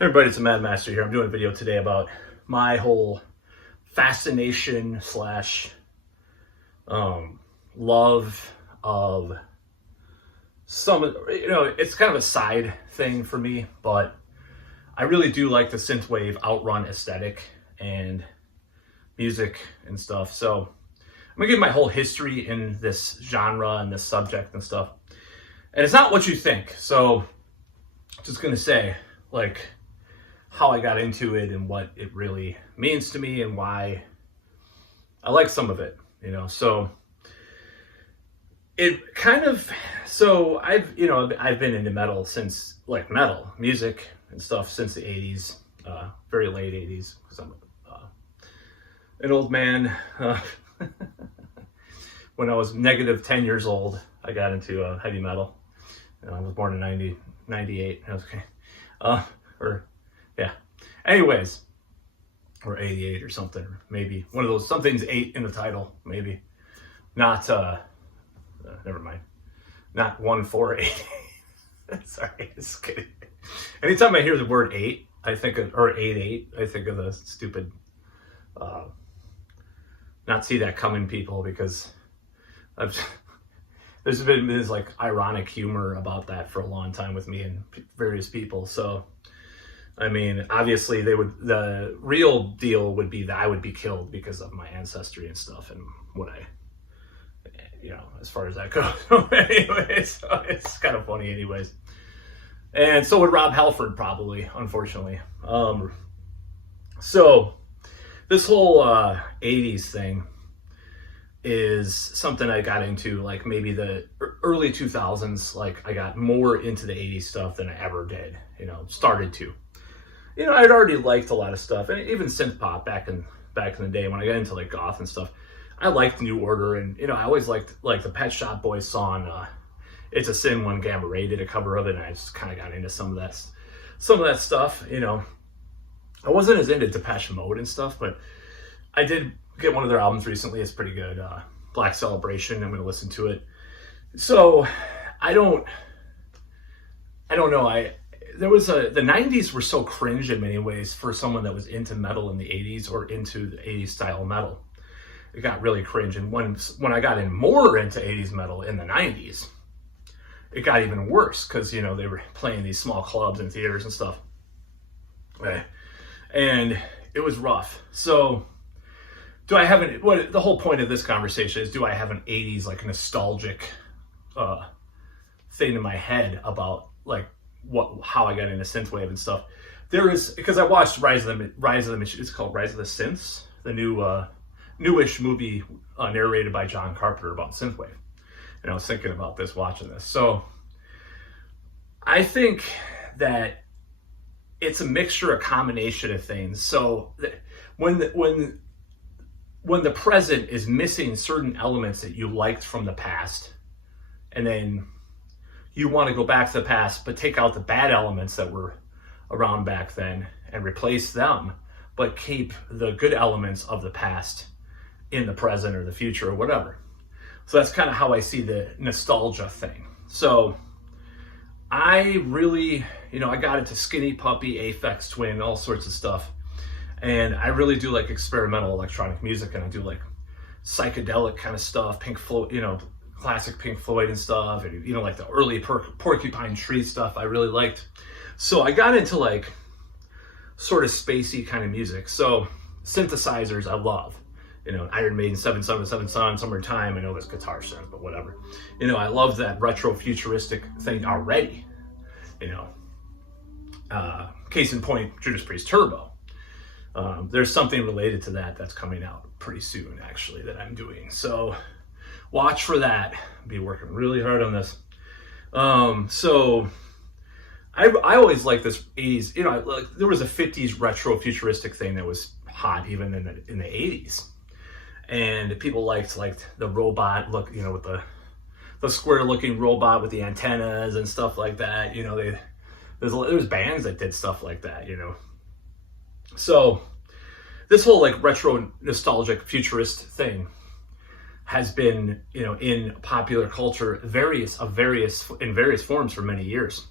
Hey everybody, it's a Mad Master here. I'm doing a video today about my whole fascination slash love of some, it's kind of a side thing for me, but I really do like the Synthwave Outrun aesthetic and music and stuff. So I'm gonna give my whole history in this genre and this subject and stuff. And it's not what you think. So just gonna say, like, how I got into it and what it really means to me and why I like some of it, So it kind of, I've been into metal since, like, metal music and stuff since the 80s, very late 80s, because I'm an old man. When I was negative 10 years old, I got into heavy metal. I was born in 98. Okay. Anyways, or 88 or something, or maybe one of those, something's 8 in the title, maybe. Not, never mind. Not 148. Sorry, just kidding. Anytime I hear the word 8, I think of, or 88, I think of the stupid, not see that coming people, because there's been this like ironic humor about that for a long time with me and various people. So, I mean, obviously the real deal would be that I would be killed because of my ancestry and stuff and what as far as that goes. Anyways, so it's kind of funny anyways. And so would Rob Halford probably, unfortunately. So this whole 80s thing is something I got into, like, maybe the early 2000s. Like, I got more into the 80s stuff than I ever did, started to. I'd already liked a lot of stuff, and even synth pop back in the day when I got into like goth and stuff. I liked New Order, and I always liked like the Pet Shop Boys song "It's a Sin" when Gamma Ray did a cover of it, and I just kind of got into some of that stuff. I wasn't as into Depeche Mode and stuff, but I did get one of their albums recently. It's pretty good. Black Celebration. I'm going to listen to it. So I don't know. The 90s were so cringe in many ways for someone that was into metal in the 80s or into the 80s style metal. It got really cringe. And when I got in more into 80s metal in the 90s, it got even worse because, they were playing these small clubs and theaters and stuff. And it was rough. So do I have the whole point of this conversation is, do I have an 80s like nostalgic thing in my head about like how I got into synthwave and stuff? There is, because I watched Rise of the it's called Rise of the Synths, the newish movie narrated by John Carpenter about synthwave. And I was thinking about this watching this. So I think that it's a mixture, a combination of things. So when the present is missing certain elements that you liked from the past, and then you want to go back to the past, but take out the bad elements that were around back then and replace them, but keep the good elements of the past in the present or the future or whatever. So that's kind of how I see the nostalgia thing. So I really, I got into Skinny Puppy, Aphex Twin, all sorts of stuff. And I really do like experimental electronic music, and I do like psychedelic kind of stuff, Pink Floyd, classic Pink Floyd and stuff, and like the early Porcupine Tree stuff I really liked. So I got into like sort of spacey kind of music. So synthesizers I love, Iron Maiden, 7 Sun, Summertime. I know there's guitar sounds, but whatever. I love that retro futuristic thing already. Case in point, Judas Priest Turbo. There's something related to that that's coming out pretty soon, actually, that I'm doing. So watch for that. I'll be working really hard on this. So I always liked this 80s, like there was a 50s retro futuristic thing that was hot even in the 80s. And people liked the robot look, with the square looking robot with the antennas and stuff like that. There's bands that did stuff like that, So this whole like retro nostalgic futurist thing has been, in popular culture in various forms for many years.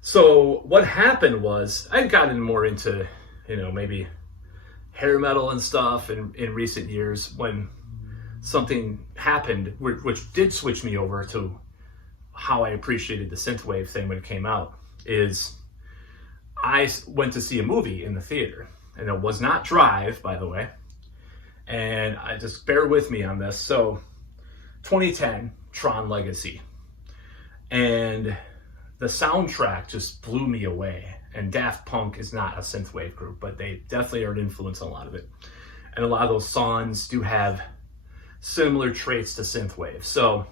So what happened was I gotten more into, maybe hair metal and stuff in recent years when something happened which did switch me over to how I appreciated the synthwave thing when it came out. Is I went to see a movie in the theater, and it was not Drive, by the way. And I just bear with me on this. So 2010, Tron Legacy. And the soundtrack just blew me away. And Daft Punk is not a synthwave group, but they definitely are an influence on a lot of it. And a lot of those songs do have similar traits to synthwave. So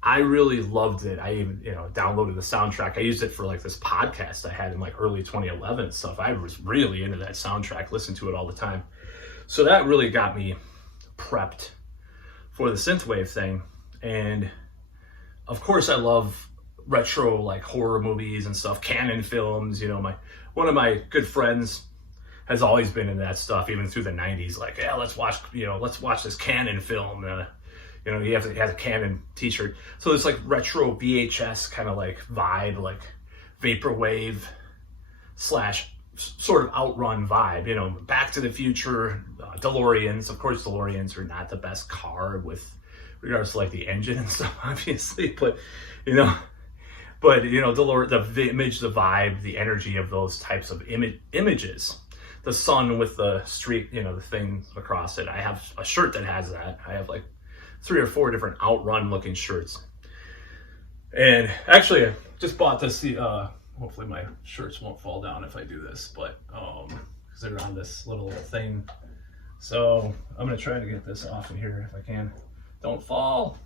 I really loved it. I even, downloaded the soundtrack. I used it for like this podcast I had in like early 2011 and stuff. I was really into that soundtrack, listened to it all the time. So that really got me prepped for the synthwave thing. And of course I love retro like horror movies and stuff, canon films. One of my good friends has always been in that stuff, even through the 90s. Like, yeah, let's watch this canon film. He has a canon t-shirt. So it's like retro VHS kind of like vibe, like vaporwave / sort of Outrun vibe. Back to the Future, DeLoreans. Of course, DeLoreans are not the best car with regards to like the engine and stuff, obviously. But the image, the vibe, the energy of those types of images. The sun with the streak, the thing across it. I have a shirt that has that. I have like 3 or 4 different Outrun looking shirts. And actually I just bought this, hopefully my shirts won't fall down if I do this, but because they're on this little thing. So I'm gonna try to get this off of here if I can. Don't fall.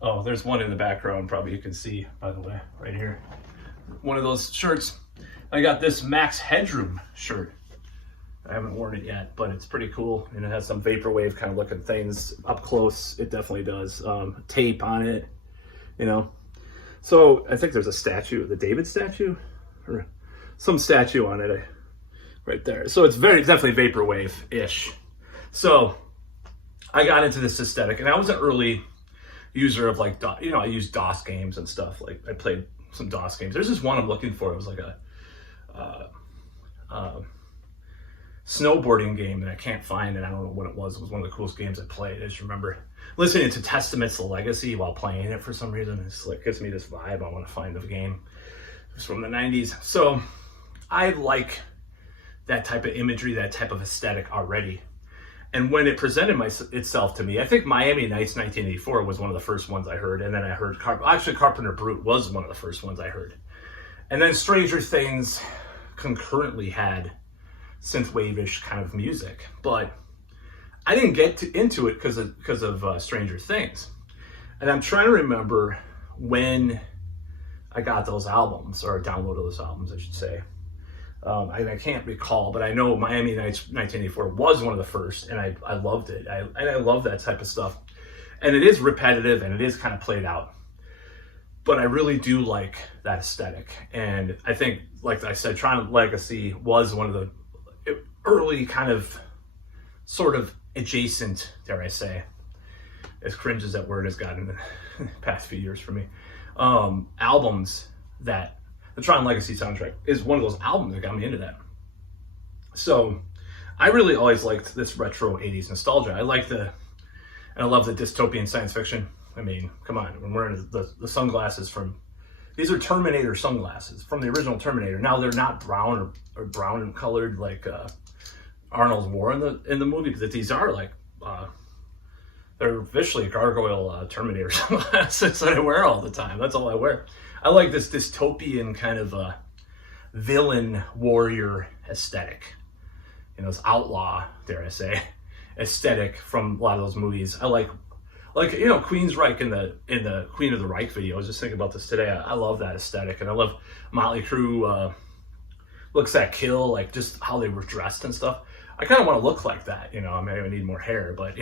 Oh, there's one in the background, probably you can see, by the way, right here. One of those shirts. I got this Max Headroom shirt. I haven't worn it yet, but it's pretty cool. And it has some vaporwave kind of looking things up close. It definitely does. Tape on it, So I think there's a statue, the David statue, or some statue on it right there. So it's definitely vaporwave-ish. So I got into this aesthetic, and I was an early user of like, I used DOS games and stuff. Like I played some DOS games. There's this one I'm looking for. It was like a snowboarding game that I can't find, and I don't know what it was. It was one of the coolest games I played. I just remember listening to Testament's The Legacy while playing it for some reason. It's like gives me this vibe. I want to find the game. It was from the 90s. So I like that type of imagery, that type of aesthetic already. And when it presented itself to me, I think Miami Nights 1984 was one of the first ones I heard. And then I heard, Carpenter Brute was one of the first ones I heard. And then Stranger Things concurrently had synthwave-ish kind of music. But I didn't get into it because of Stranger Things. And I'm trying to remember when I got those albums, or downloaded those albums, I should say. I can't recall, but I know Miami Nights 1984 was one of the first, and I loved it. I love that type of stuff. And it is repetitive, and it is kind of played out. But I really do like that aesthetic. And I think, like I said, Tron Legacy was one of the early kind of sort of adjacent, dare I say, as cringe as that word has gotten in the past few years for me, albums that the Tron Legacy soundtrack is one of those albums that got me into that. So I really always liked this retro 80s nostalgia. I love the dystopian science fiction. I mean, come on, when we're in the sunglasses these are Terminator sunglasses from the original Terminator. Now they're not brown or brown colored like Arnold wore in the movie, but these are like, they're visually gargoyle Terminator sunglasses that I wear all the time. That's all I wear. I like this dystopian kind of villain warrior aesthetic. This outlaw, dare I say, aesthetic from a lot of those movies. I like Queensryche in the Queen of the Reich video. I was just thinking about this today. I love that aesthetic, and I love Motley Crue looks at Kill, like just how they were dressed and stuff. I kind of want to look like that. I mean, I need more hair, but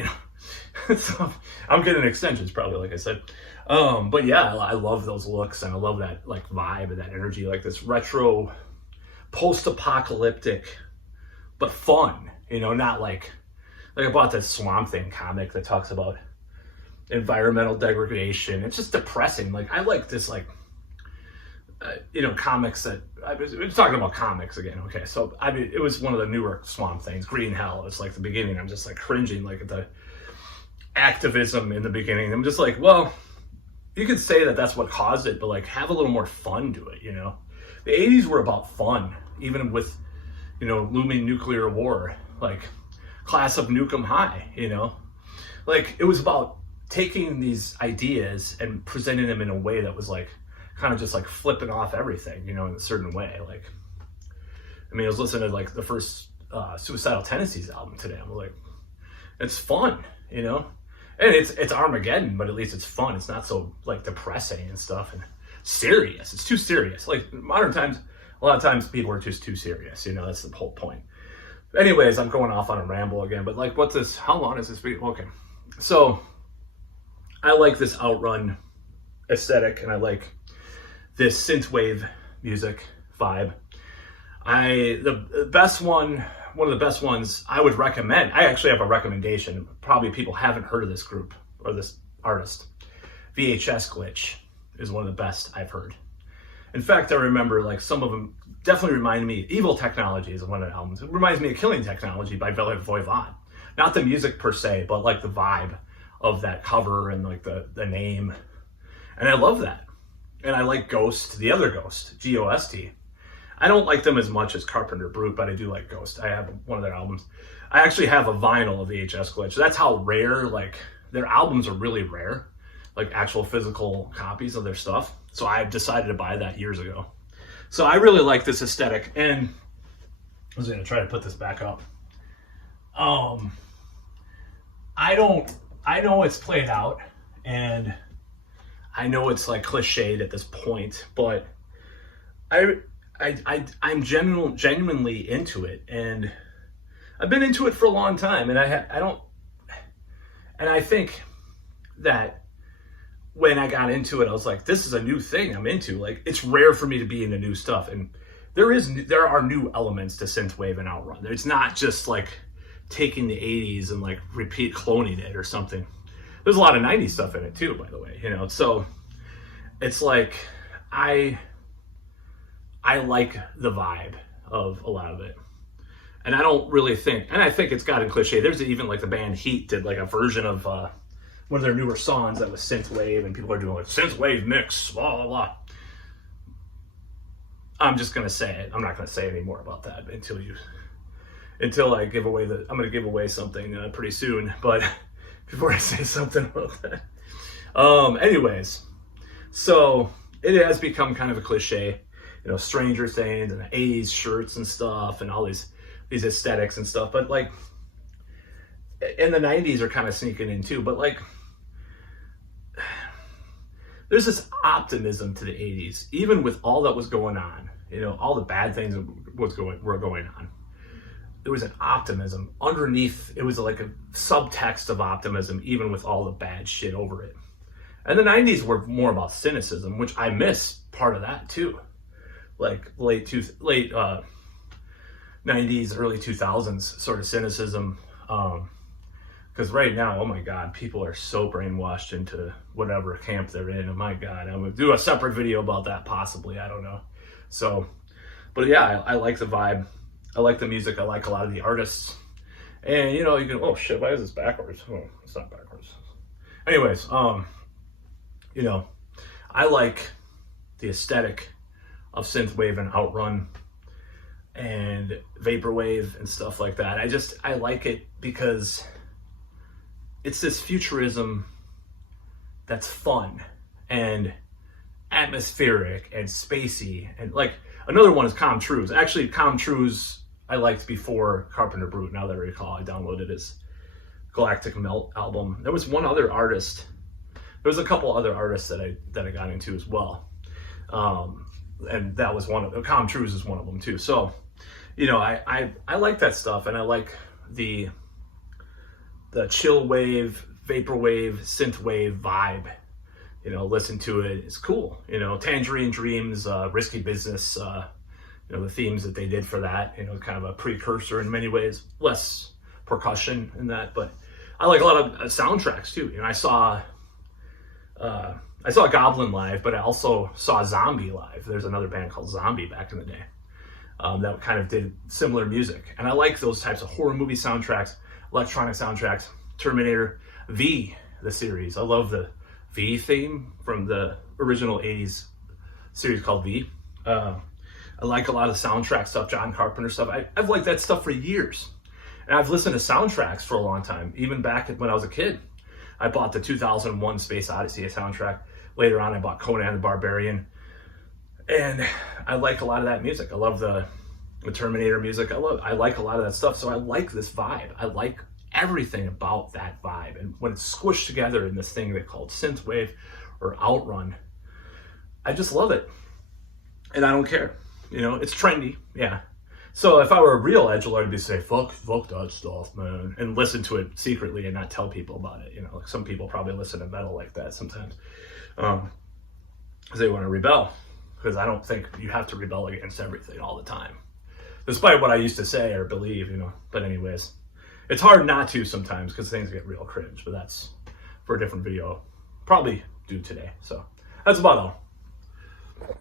so I'm getting extensions probably, like I said. But yeah, I love those looks, and I love that like vibe and that energy, like this retro, post-apocalyptic, but fun. Not like I bought this Swamp Thing comic that talks about environmental degradation. It's just depressing. Like I like this, like comics that I was talking about comics again. Okay, so I mean, it was one of the newer Swamp Things, Green Hell. It's like the beginning. I'm just like cringing, like at the activism in the beginning. I'm just like, well, you could say that that's what caused it, but like have a little more fun to it. The 80s were about fun, even with looming nuclear war, like Class of Nukem High. Like it was about taking these ideas and presenting them in a way that was like kind of just like flipping off everything, in a certain way. Like, I mean, I was listening to like the first Suicidal Tendencies album today. I'm like, it's fun, and it's Armageddon, but at least it's fun. It's not so like depressing and stuff and serious. It's too serious. Like modern times, a lot of times people are just too serious. That's the whole point. Anyways, I'm going off on a ramble again, but like, how long is this video? Okay, so I like this Outrun aesthetic, and I like this synthwave music vibe. The best one of the best ones I would recommend. I actually have a recommendation. Probably people haven't heard of this group or this artist. VHS Glitch is one of the best I've heard. In fact, I remember like some of them definitely remind me. Evil Technology is one of the albums. It reminds me of Killing Technology by Velvet Voivod. Not the music per se, but like the vibe of that cover and like the name. And I love that. And I like Ghost, the other Ghost, G-O-S-T. I don't like them as much as Carpenter Brute, but I do like Ghost. I have one of their albums. I actually have a vinyl of VHS Glitch. That's how rare, like, their albums are really rare, like actual physical copies of their stuff. So I decided to buy that years ago. So I really like this aesthetic. And I was going to try to put this back up. I know it's played out, and I know it's like cliched at this point, but I'm genuinely into it, and I've been into it for a long time, and I think that when I got into it, I was like, this is a new thing I'm into. Like, it's rare for me to be into new stuff, and there are new elements to synthwave and Outrun. It's not just like taking the 80s and like cloning it or something. There's a lot of 90s stuff in it too, by the way, so it's like I like the vibe of a lot of it. And I don't really think, and I think it's gotten cliche. There's even like the band Heat did like a version of one of their newer songs that was synthwave, and people are doing like synthwave mix, blah, blah, blah. I'm just going to say it. I'm not going to say any more about that until I give away I'm going to give away something pretty soon, but before I say something about that. Anyways, so it has become kind of a cliche, Stranger Things and 80s shirts and stuff and all these aesthetics and stuff, but like, and the 90s are kind of sneaking in too, but like, there's this optimism to the 80s, even with all that was going on, all the bad things were going on. There was an optimism underneath. It was like a subtext of optimism, even with all the bad shit over it. And the 90s were more about cynicism, which I miss part of that too. Like late 90s, early 2000s sort of cynicism. Because right now, oh my God, people are so brainwashed into whatever camp they're in. Oh my God, I'm going to do a separate video about that possibly. I don't know. So, but yeah, I like the vibe. I like the music. I like a lot of the artists. And, you can, oh shit, why is this backwards? Oh, it's not backwards. Anyways, I like the aesthetic of synthwave and Outrun and vaporwave and stuff like that. I like it because it's this futurism that's fun and atmospheric and spacey, and like another one is Com Truise. Actually, Com Truise I liked before Carpenter Brute. Now that I recall, I downloaded his Galactic Melt album. There was one other artist. There was a couple other artists that I got into as well, and that was one of them. Com Truise is one of them too. So, I like that stuff, and I like the chill wave, vaporwave, synthwave vibe. Listen to it. It's cool. Tangerine Dreams, Risky Business, the themes that they did for that, kind of a precursor in many ways, less percussion in that, but I like a lot of soundtracks too. I saw, I saw Goblin live, but I also saw Zombie live. There's another band called Zombie back in the day that kind of did similar music. And I like those types of horror movie soundtracks, electronic soundtracks, Terminator, V, the series. I love the V theme from the original 80s series called V. I like a lot of the soundtrack stuff, John Carpenter stuff. I've liked that stuff for years. And I've listened to soundtracks for a long time, even back when I was a kid. I bought the 2001 Space Odyssey soundtrack. Later on, I bought Conan the Barbarian. And I like a lot of that music. I love the Terminator music. I like a lot of that stuff. So I like this vibe. I like everything about that vibe. And when it's squished together in this thing they called Synthwave or Outrun, I just love it. And I don't care. You know, it's trendy. Yeah. So if I were a real edgelord, I'd be say, fuck that stuff, man, and listen to it secretly and not tell people about it. You know, like some people probably listen to metal like that sometimes, because they want to rebel. Because I don't think you have to rebel against everything all the time, despite what I used to say or believe. You know, but anyways, it's hard not to sometimes because things get real cringe. But that's for a different video, probably due today. So that's about all.